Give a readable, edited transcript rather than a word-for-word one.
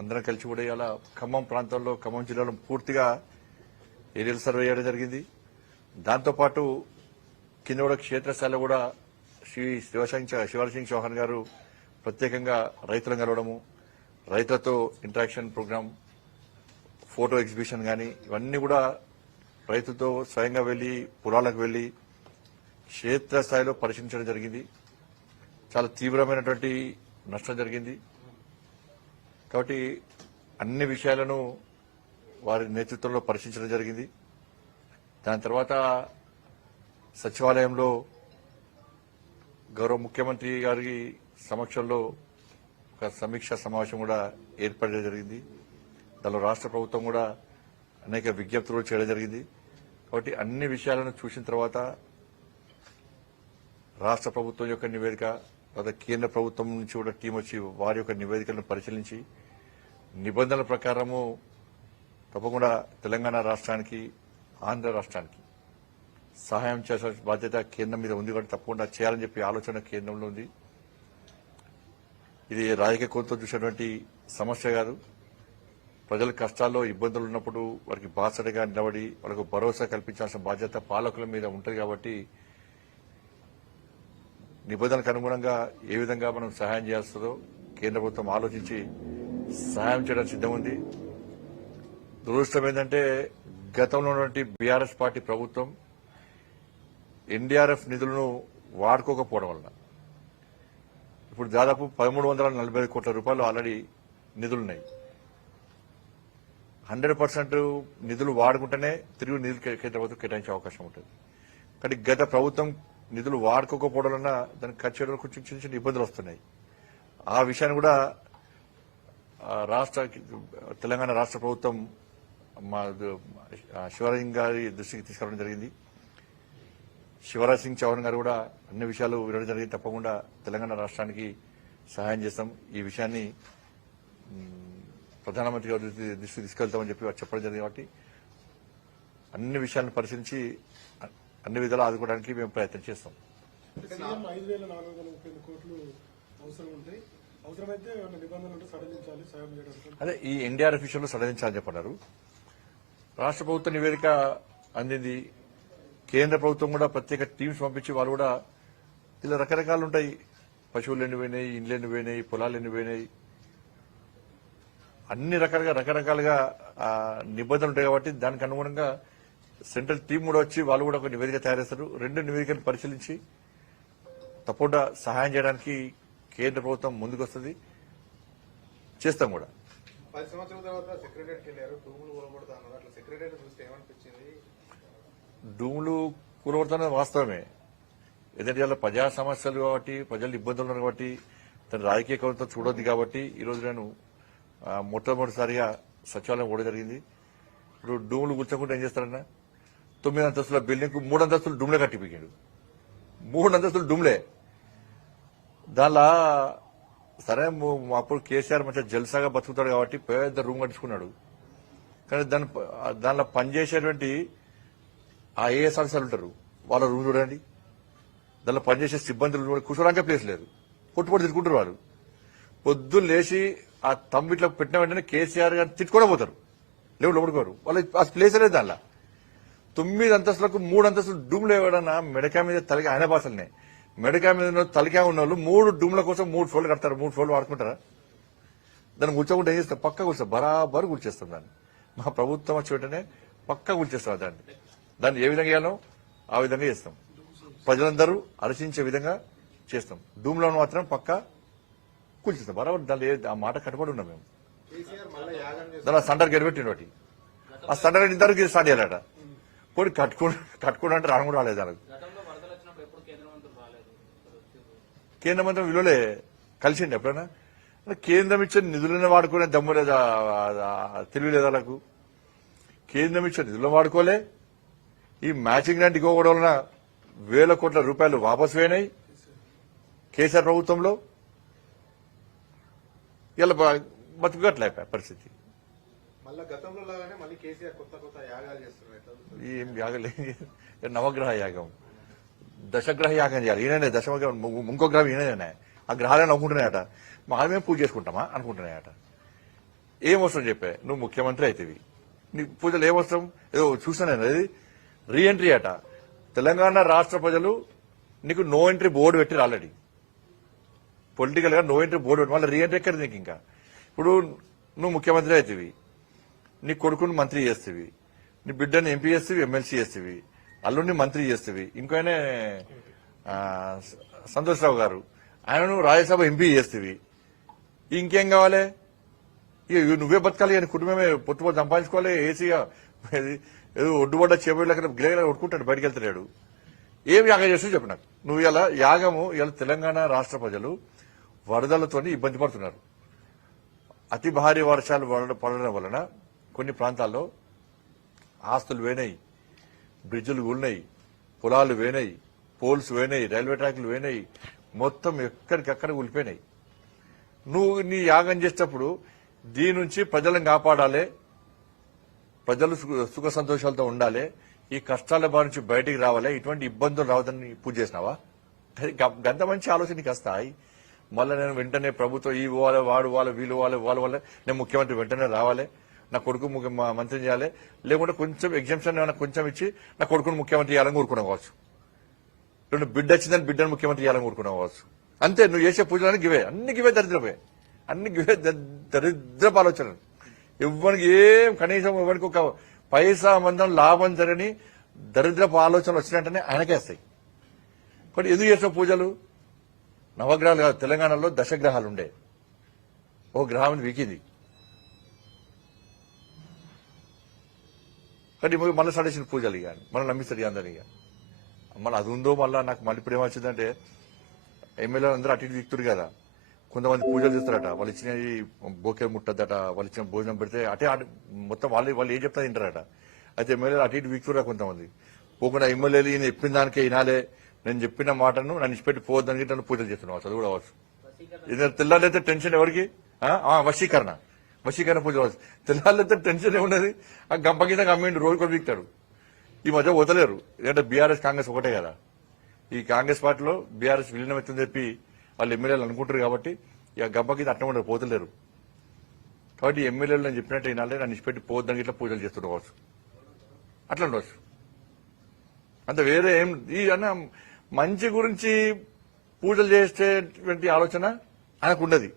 అందరం కలిసి కూడా ఇలా ఖమ్మం ప్రాంతంలో ఖమ్మం జిల్లాలో పూర్తిగా ఏరియల్ సర్వే చేయడం జరిగింది. దాంతోపాటు కింద కూడా క్షేత్రస్థాయిలో కూడా శ్రీ శివరాజ్ సింగ్ చౌహాన్ గారు ప్రత్యేకంగా రైతులను కలవడము, రైతులతో ఇంటరాక్షన్ ప్రోగ్రామ్, ఫోటో ఎగ్జిబిషన్ కానీ ఇవన్నీ కూడా రైతులతో స్వయంగా వెళ్లి పొలాలకు వెళ్లి క్షేత్రస్థాయిలో పరిశీలించడం జరిగింది. చాలా తీవ్రమైనటువంటి నష్టం జరిగింది. కాబట్టి అన్ని విషయాలను వారి నేతృత్వంలో పరిశీలించడం జరిగింది. దాని తర్వాత సచివాలయంలో గౌరవ ముఖ్యమంత్రి గారి సమక్షంలో ఒక సమీక్షా సమావేశం కూడా ఏర్పడడం జరిగింది. దానిలో రాష్ట్ర ప్రభుత్వం కూడా అనేక విజ్ఞప్తులు చేయడం జరిగింది. కాబట్టి అన్ని విషయాలను చూసిన తర్వాత రాష్ట్ర ప్రభుత్వం యొక్క నివేదిక, తర్వాత కేంద్ర ప్రభుత్వం నుంచి కూడా టీం వచ్చి వారి యొక్క నివేదికలను పరిశీలించి నిబంధనల ప్రకారము తప్పకుండా తెలంగాణ రాష్ట్రానికి, ఆంధ్ర రాష్ట్రానికి సహాయం చేయాల్సిన బాధ్యత కేంద్రం మీద ఉంది. కాబట్టి తప్పకుండా చేయాలని చెప్పి ఆలోచన కేంద్రంలో ఉంది. ఇది రాజకీయ కోణంతో చూసినటువంటి సమస్య కాదు. ప్రజల కష్టాల్లో ఇబ్బందులు ఉన్నప్పుడు వారికి బాసటగా నిలబడి వాళ్ళకు భరోసా కల్పించాల్సిన బాధ్యత పాలకుల మీద ఉంటుంది. కాబట్టి నిబంధనలకు అనుగుణంగా ఏ విధంగా మనం సహాయం చేస్తుందో కేంద్ర ప్రభుత్వం ఆలోచించి సహాయం చేయడానికి సిద్ధం ఉంది. దురదృష్టం ఏంటంటే గతంలో ఉన్నటువంటి బీఆర్ఎస్ పార్టీ ప్రభుత్వం ఎన్డీఆర్ఎఫ్ నిధులను వాడుకోకపోవడం వల్ల ఇప్పుడు దాదాపు 1345 కోట్ల రూపాయలు ఆల్రెడీ నిధులున్నాయి. 100% నిధులు వాడుకుంటేనే తిరిగి నిధులు కేంద్ర ప్రభుత్వం కేటాయించే అవకాశం ఉంటుంది. కానీ గత ప్రభుత్వం నిధులు వాడుకోకపోవడం వలన దానికి ఖర్చు చేయడంలో కొంచెం చిన్న చిన్న ఇబ్బందులు వస్తున్నాయి. ఆ విషయాన్ని కూడా తెలంగాణ రాష్ట్ర ప్రభుత్వం మా శివరాజ్ గారి దృష్టికి తీసుకురావడం జరిగింది. శివరాజ్ సింగ్ చౌహాన్ గారు కూడా అన్ని విషయాలు వినడం జరిగింది. తప్పకుండా తెలంగాణ రాష్ట్రానికి సహాయం చేస్తాం, ఈ విషయాన్ని ప్రధానమంత్రి గారి దృష్టికి తీసుకెళ్తామని చెప్పి వారు చెప్పడం జరిగింది. కాబట్టి అన్ని విషయాలను పరిశీలించి అన్ని విధాలు ఆదుకోవడానికి మేము ప్రయత్నం చేస్తాం. అదే ఈ ఎన్డీఆర్ఎఫ్ విషయంలో సడలించాలని చెప్పన్నారు. రాష్ట్ర ప్రభుత్వ నివేదిక అందింది. కేంద్ర ప్రభుత్వం కూడా ప్రత్యేక టీమ్స్ పంపించి వాళ్ళు కూడా ఇలా రకరకాలు ఉంటాయి. పశువులు ఎండిపోయినాయి, ఇండ్లు ఎండిపోయినాయి, పొలాలు ఎండిపోయినాయి, అన్ని రకరకాలుగా నిబంధనలు ఉంటాయి. కాబట్టి దానికి అనుగుణంగా సెంట్రల్ టీం కూడా వచ్చి వాళ్ళు కూడా ఒక నివేదిక తయారు చేస్తారు. 2 నివేదికలను పరిశీలించి తప్పకుండా సహాయం చేయడానికి కేంద్ర ప్రభుత్వం ముందుకు వస్తుంది, చేస్తాం కూడా. 10 సంవత్సరాల తర్వాత సెక్రటరీకి వెళ్ళారు, డూములు కూలగొడతా అన్నారు. అట్లా సెక్రటరీ చూస్తే ఏమనిపించింది? డూములు కూలగొడతానది వాస్తవమే. ఎందుకంటే ఇలా ప్రజా సమస్యలు కాబట్టి, ప్రజలు ఇబ్బందులు ఉన్నారు కాబట్టి, తన రాజకీయ కోణంతో చూడొద్దు కాబట్టి ఈరోజు నేను మొట్టమొదటిసారిగా సచివాలయం కూడా జరిగింది. ఇప్పుడు డూములు కూర్చోకుండా ఏం చేస్తారన్నా, 9 అంతస్తుల బిల్డింగ్ కు 3 అంతస్తులు డూమ్లే కట్టిపోయాడు. 3 అంతస్తులు డూమ్లే. దానిలో సరే అప్పుడు కేసీఆర్ మంచిగా జల్సాగా బతుకుతాడు కాబట్టి పెద్ద రూమ్ కట్టించుకున్నాడు. కానీ దానిలో పనిచేసేటువంటి ఆ ఏఎస్ ఆఫీసర్లు ఉంటారు, వాళ్ళ రూమ్ చూడండి. దానిలో పనిచేసే సిబ్బందులు కూర్చోడానికి ప్లేస్ లేదు, పొట్టుపొట్టు తిట్టుకుంటారు. వాళ్ళు పొద్దున్న లేచి ఆ తమ్మిట్లో పెట్టిన వెంటనే కేసీఆర్ గారిని తిట్టుకోవడం పోతారు, లేవు లోపడుకోరు. వాళ్ళు ఆ ప్లేస్ లేదు. దానిలో 9 అంతస్తులకు 3 అంతస్తులు డూమ్లు ఎవడన్నా మెడకా మీద తలకి ఆయన భాషలనే మెడకా మీద తలకా ఉన్న వాళ్ళు 3 డూమ్ల కోసం 3 ఫ్లోర్లు కడతారు. 3 ఫ్లోర్లు వాడుకుంటారా? దాన్ని కూర్చోకుండా ఏం చేస్తారు? పక్కా కూర్చోం, బరాబరు కూర్చేస్తాం. దాన్ని మా ప్రభుత్వం వచ్చి వెంటనే పక్కా కూర్చేస్తాం. దాన్ని ఏ విధంగా చేయాలో ఆ విధంగా చేస్తాం. ప్రజలందరూ హర్షించే విధంగా చేస్తాం. డూమ్లో మాత్రం పక్కా కూల్చేస్తాం బరాబర్. దాన్ని ఆ మాట కట్టుబడి ఉన్నాం మేము. దాని సండర్ గెలిపెట్టిండు ఒకటి, ఆ సండర్ ఇంతవరకు స్టార్ట్ చేయాలట. పోటీ కట్టుకోవడం అంటే రాను కూడా రాలేదు. దానికి కేంద్ర మంత్రి విలువలే కలిసిండి ఎప్పుడైనా. కేంద్రం ఇచ్చే నిధులను వాడుకునే దమ్ము లేదా, తెలివి లేదా వాళ్ళకు? కేంద్రం ఇచ్చే నిధులను వాడుకోలే. ఈ మ్యాచింగ్ గ్రాంట్ ఇవ్వడం వలన 1000 కోట్ల రూపాయలు వాపసు పోయినాయి కేసీఆర్ ప్రభుత్వంలో. ఇలా బతుకుగట్లయిపోయా పరిస్థితి. ఏం యాగలే, నవగ్రహ యాగం, దశగ్రహ యాగం చేయాలి. ఈయననే దశగ్రహం, ఇంకో గ్రహం ఈయననే. ఆ గ్రహాలను అనుకుంటున్నాయట, మేము పూజ చేసుకుంటామా అనుకుంటున్నాయట. ఏం అవసరం చెప్పా నువ్వు ముఖ్యమంత్రి అవుతావి నీ పూజలు ఏమవసరం ఏదో చూసాను అది రీఎంట్రీ అట తెలంగాణ రాష్ట్ర ప్రజలు నీకు నో ఎంట్రీ బోర్డు పెట్టిరు ఆల్రెడీ పొలిటికల్ గా నో ఎంట్రీ బోర్డు పెట్టి మళ్ళీ రీఎంట్రీ ఎక్కడ నీకు ఇంకా ఇప్పుడు నువ్వు ముఖ్యమంత్రి అవుతావి నీ కొడుకుని మంత్రి చేస్తేవి నీ బిడ్డని ఎంపీ చేస్తేవి ఎమ్మెల్సీ చేస్తేవి అల్లుడిని మంత్రి చేస్తేవి ఇంకోనే సంతోష్ రావు గారు ఆయనను రాజ్యసభ ఎంపీ చేస్తేవి ఇంకేం కావాలి ఇక నువ్వే బతకాలి అని కుటుంబమే పొత్తు సంపాదించుకోవాలి ఏసీగా ఏదో ఒడ్డుబడ్డ చేపట్ల గిలగిలా కొట్టుకుంటాడు బయటకు వెళ్తున్నాడు ఏం యాగం చేస్తూ చెప్పు నాకు నువ్వు ఇలా యాగము ఇలా తెలంగాణ రాష్ట్ర ప్రజలు వరదలతో ఇబ్బంది పడుతున్నారు అతి భారీ వర్షాలు పడడం వలన కొన్ని ప్రాంతాల్లో ఆస్తులు వేనాయి బ్రిడ్జులు కూలినాయి పొలాలు వేనాయి పోల్స్ వేనాయి రైల్వే ట్రాక్లు వేనాయి మొత్తం ఎక్కడికక్కడ కూలిపోయినాయి నువ్వు నీ యాగం చేసేటప్పుడు దీని నుంచి ప్రజలను కాపాడాలి ప్రజలు సుఖ సంతోషాలతో ఉండాలి ఈ కష్టాల బారి నుంచి బయటికి రావాలి ఇటువంటి ఇబ్బందులు రావద్దని పూజ చేసినావా గంత మంచి ఆలోచన నీకు వస్తాయి మళ్ళీ నేను వెంటనే ప్రభుత్వం ఈ పోవాలి వాడు వాళ్ళు వీళ్ళు వాళ్ళ నేను ముఖ్యమంత్రి వెంటనే రావాలి నా కొడుకు మంత్రిని చేయాలి లేకుంటే కొంచెం ఎగ్జామ్షన్ ఏమైనా కొంచెం ఇచ్చి నా కొడుకును ముఖ్యమంత్రి చేయాలని కోరుకున్నావు కావచ్చు రెండు బిడ్డ వచ్చిందని బిడ్డను ముఖ్యమంత్రి చేయాలని కోరుకున్నావు కావచ్చు అంతే నువ్వు చేసే పూజలన్నీ గివే అన్ని గివే దరిద్రపోయే అన్ని గివే దరిద్రపు ఆలోచనలు ఎవరికి ఏం కనీసం ఎవరికి ఒక పైసా మందం లాభం జరగని దరిద్రపు ఆలోచనలు వచ్చినట్టనే ఆయనకేస్తాయి కానీ ఎందుకు చేసిన పూజలు నవగ్రహాలు కాదు తెలంగాణలో దశగ్రహాలు ఉండే ఓ గ్రహం వీకింది కానీ మళ్ళీ సడేసిన పూజలు ఇక మళ్ళీ నమ్మిస్తారు అందరినీ ఇక మళ్ళీ అది ఉందో మళ్ళీ నాకు మళ్ళీ ఇప్పుడు ఏమొచ్చిందంటే ఎమ్మెల్యేలు అందరూ అటు ఇటు వీక్తురు కదా కొంతమంది పూజలు చేస్తారట వాళ్ళు ఇచ్చినవి బోకే ముట్టద్దట వాళ్ళు ఇచ్చిన భోజనం పెడితే అటే మొత్తం వాళ్ళు ఏం చెప్తా తింటారట అయితే ఎమ్మెల్యేలు అటు ఇటు వీక్తురా కొంతమంది పోకుండా ఎమ్మెల్యేలు ఈయన చెప్పిన దానికే వినాలే నేను చెప్పిన మాటను నన్ను ఇచ్చిపెట్టి పోవద్దని నన్ను పూజలు చేస్తున్నావు చదువు కూడా అవచ్చు ఇది తెల్లారైతే టెన్షన్ ఎవరికి వశీకరణ పూజ అవచ్చు తెల్లారైతే టెన్షన్ ఏమున్నది ఆ గంప కింద అమ్మిండు రోజు కూడా వీక్తాడు ఈ మధ్య వదలేరు ఎందుకంటే బీఆర్ఎస్ కాంగ్రెస్ ఒకటే కదా ఈ కాంగ్రెస్ పార్టీలో బీఆర్ఎస్ విలీనం అవుతుందని చెప్పి వాళ్ళు ఎమ్మెల్యేలు అనుకుంటారు కాబట్టి ఇక గంప కింద అట్ట ఉండరు పోతలేరు కాబట్టి ఎమ్మెల్యేలు నేను చెప్పినట్టు వినాలి నన్ను ఇచ్చిపెట్టి పోవద్దని ఇట్లా పూజలు చేస్తుండవచ్చు అట్లా ఉండవచ్చు అంత వేరే ఏం ఈ అన్న మంచి గురించి పూజలు చేసేటువంటి ఆలోచన ఆయనకు ఉండదు